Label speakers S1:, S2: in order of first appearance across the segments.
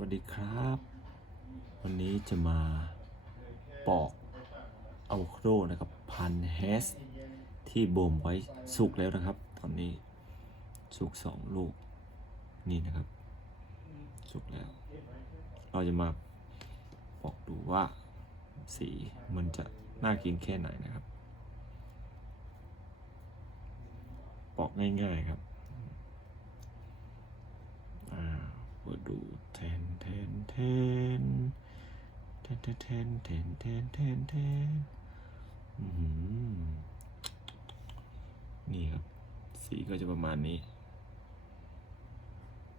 S1: วัสดีครับ วันนี้จะมาปอกอะโวคาโดนะครับ พันเฮส ที่บ่มไว้สุกแล้วนะครับ ตอนนี้สุกสองลูก นี่นะครับ สุกแล้ว เราจะมาปอกดูว่าสีมันจะน่ากินแค่ไหนนะครับ ปอกง่ายๆครับ อ่าเปิดดูแทนแทนแทนแทนแทนแทนแทนแทนแทนแทนนี่ครับ สีก็จะประมาณนี้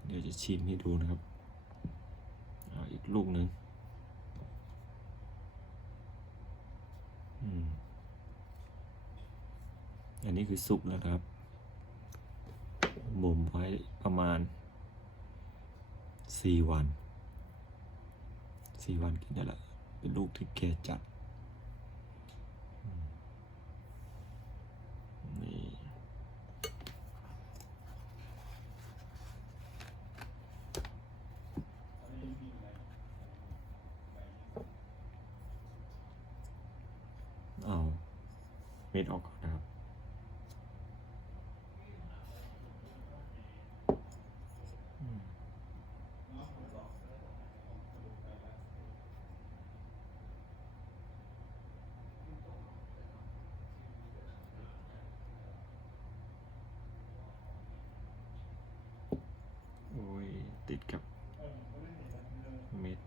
S1: เดี๋ยวจะชิมให้ดูนะครับเอาอีกลูกหนึ่งอันนี้คือสุกแล้วนะครับบ่มไว้ประมาณ สี่วันสี่วันกินได้ละเป็นลูกที่แกจัดนี่เอาเม็ดออกก่อนนะครับ โอ้ย ติดกับเม็ด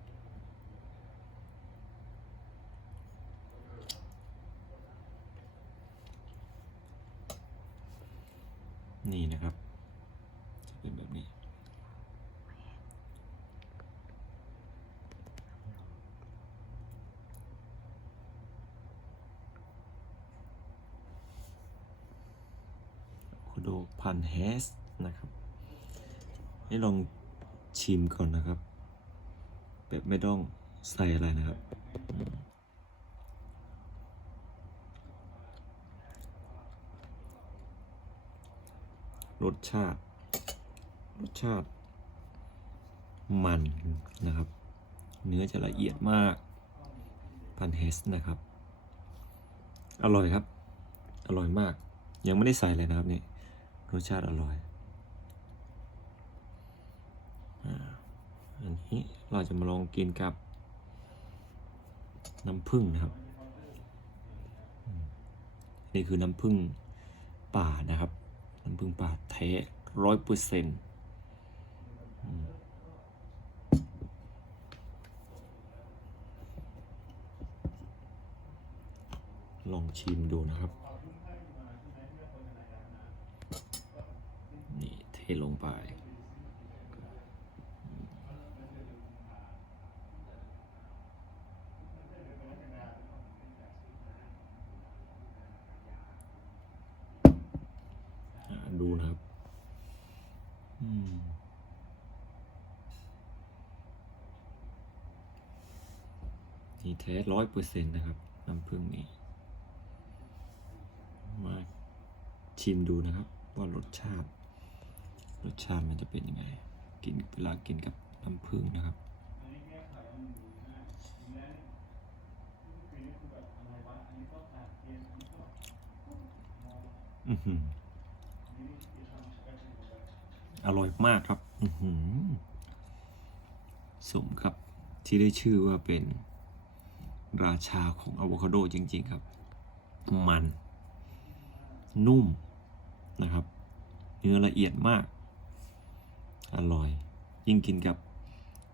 S1: นี่นะครับ จะเป็นแบบนี้ คุโดพันเฮสนะครับให้ลองชิมก่อนนะครับ แบบไม่ต้องใส่อะไรนะครับ รสชาติ รสชาติ มันนะครับ เนื้อจะละเอียดมาก พันเฮสนะครับ อร่อยครับ อร่อยมาก ยังไม่ได้ใส่เลยนะครับนี่ รสชาติอร่อย อันนี้เราจะมาลองกินกับ น้ำผึ้งนะครับ นี่คือน้ำผึ้งป่านะครับ น้ำผึ้งป่าแท้ร้อยเปอร์เซ็นต์ลองชิมดูนะครับ นี่เทลงไป อ่าดูนะครับ อืม นี่แท้ร้อยเปอร์เซ็นต์นะครับน้ำผึ้งนี้ มาชิมดูนะครับ ว่ารสชาติ รสชาติมันจะเป็นยังไง กินเวลากินกับน้ำผึ้งนะครับอือหืออร่อยมากครับอือหือสมครับ ที่ได้ชื่อว่าเป็น ราชาของอะโวคาโดจริง ๆ ครับ มัน นุ่มนะครับ เนื้อละเอียดมาก อร่อย ยิ่งกินกับ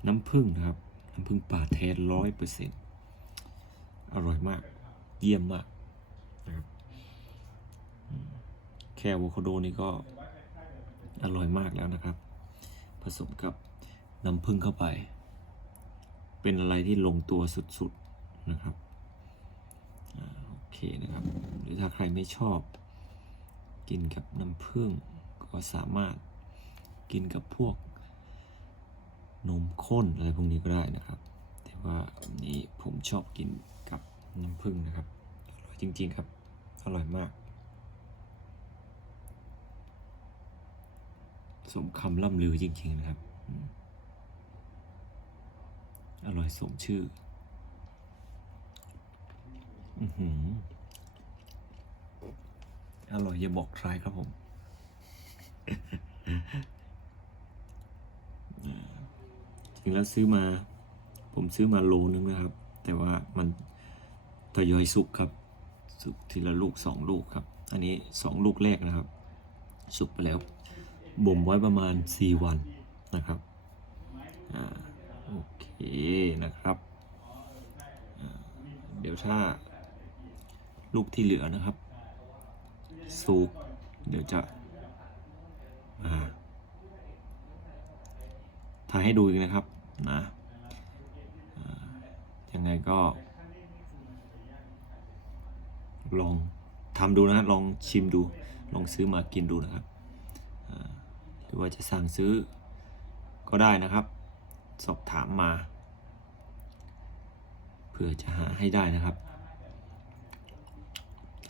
S1: น้ำผึ้งนะครับ น้ำผึ้งป่าแท้ร้อยเปอร์เซ็นต์อร่อยมาก เยี่ยมมากนะครับแค่อะโวคาโดนี่ก็อร่อยมากแล้วนะครับ ผสมกับน้ำผึ้งเข้าไป เป็นอะไรที่ลงตัวสุดๆ นะครับโอเคนะครับ หรือถ้าใครไม่ชอบกินกับน้ำผึ้งก็สามารถกินกับพวกนมข้นอะไรพวกนี้ก็ได้นะครับ แต่ว่าอันนี้ผมชอบกินกับน้ำผึ้งนะครับ อร่อยจริง ๆครับ อร่อยมาก สมคำล่ำลือจริง ๆ นะครับ อร่อยสมชื่อ อร่อยอย่าบอกใครครับผมจริงแล้วซื้อมา ผมซื้อมาโลนึงนะครับ แต่ว่ามันทยอยสุกครับ สุกทีละลูกสองลูกครับ อันนี้สองลูกแรกนะครับ สุกไปแล้วบ่มไว้ประมาณ 4 วันนะครับอโอเคนะครับ เดี๋ยวถ้า ลูกที่เหลือนะครับสุกเดี๋ยวจะมาถ่ายให้ดูอีกนะครับนะยังไงก็ ลองทำดูนะ ลองชิมดู ลองซื้อมากินดูนะครับหรือว่าจะสั่งซื้อก็ได้นะครับ สอบถามมา เพื่อจะหาให้ได้นะครับ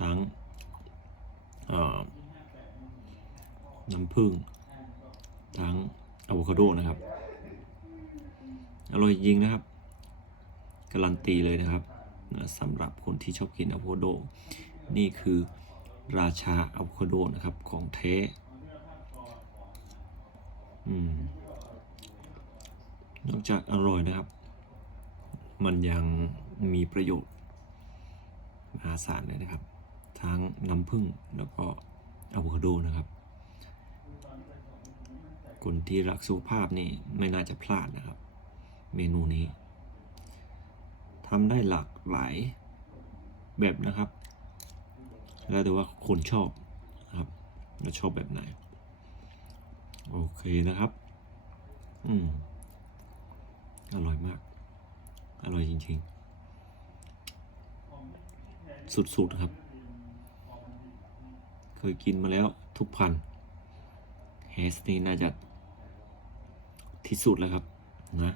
S1: ทั้งน้ำผึ้งทั้งอะโวคาโดนะครับ อร่อยจริงนะครับ การันตีเลยนะครับสำหรับคนที่ชอบกินอะโวคาโด นี่คือราชาอะโวคาโดนะครับของแท้อืมนอกจากอร่อยนะครับ มันยังมีประโยชน์มหาศาลเลยนะครับ ทั้งน้ำผึ้งแล้วก็อะโวคาโดนะครับ คนที่รักสุขภาพนี่ไม่น่าจะพลาดนะครับ เมนูนี้ทำได้หลากหลายแบบนะครับ แล้วแต่ว่าคนชอบนะครับเราชอบแบบไหน โอเคนะครับ อืม อร่อยมาก อร่อยจริงๆ สุดๆครับ ยกินมาแล้วทุกพันเฮสนี่น่าจะที่สุดแล้วครับนะ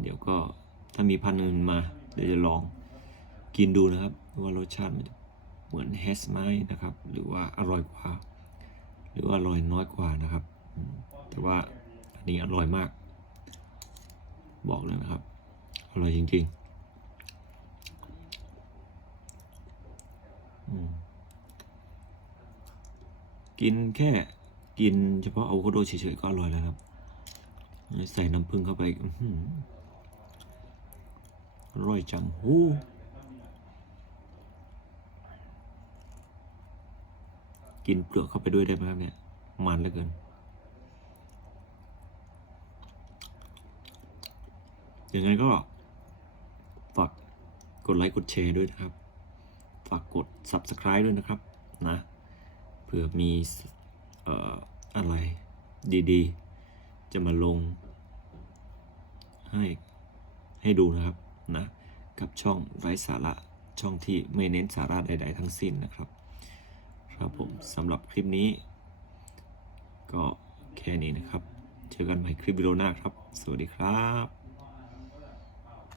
S1: เดี๋ยวก็ถ้ามีพันธุ์อื่นมา เดี๋ยวจะลองกินดูนะครับ ว่ารสชาติมันเหมือนเฮสไหมนะครับ หรือว่าอร่อยกว่า หรือว่าอร่อยน้อยกว่านะครับ แต่ว่าอันนี้อร่อยมาก บอกเลยนะครับ อร่อยจริงๆ อืม กินแค่กินเฉพาะอะโวคาโดเฉยๆก็อร่อยแล้วครับ ใส่น้ำผึ้งเข้าไปอร่อยจังหูกินเปลือกเข้าไปด้วยได้ไหมครับเนี่ย มันเหลือเกินยังไงก็ฝากกดไลค์กดแชร์ด้วยนะครับ ฝากกด Subscribe ด้วยนะครับนะ ผื่อมีเอ่ออะไรดีๆ จะมาลงให้ให้ดูนะครับนะกับช่องไร้สาระช่องที่ไม่เน้นสาระใด ๆ ทั้งสิ้นนะครับ ครับผมสำหรับคลิปนี้ ก็แค่นี้นะครับ เจอกันใหม่คลิปวิดีโอหน้าครับ สวัสดีครับ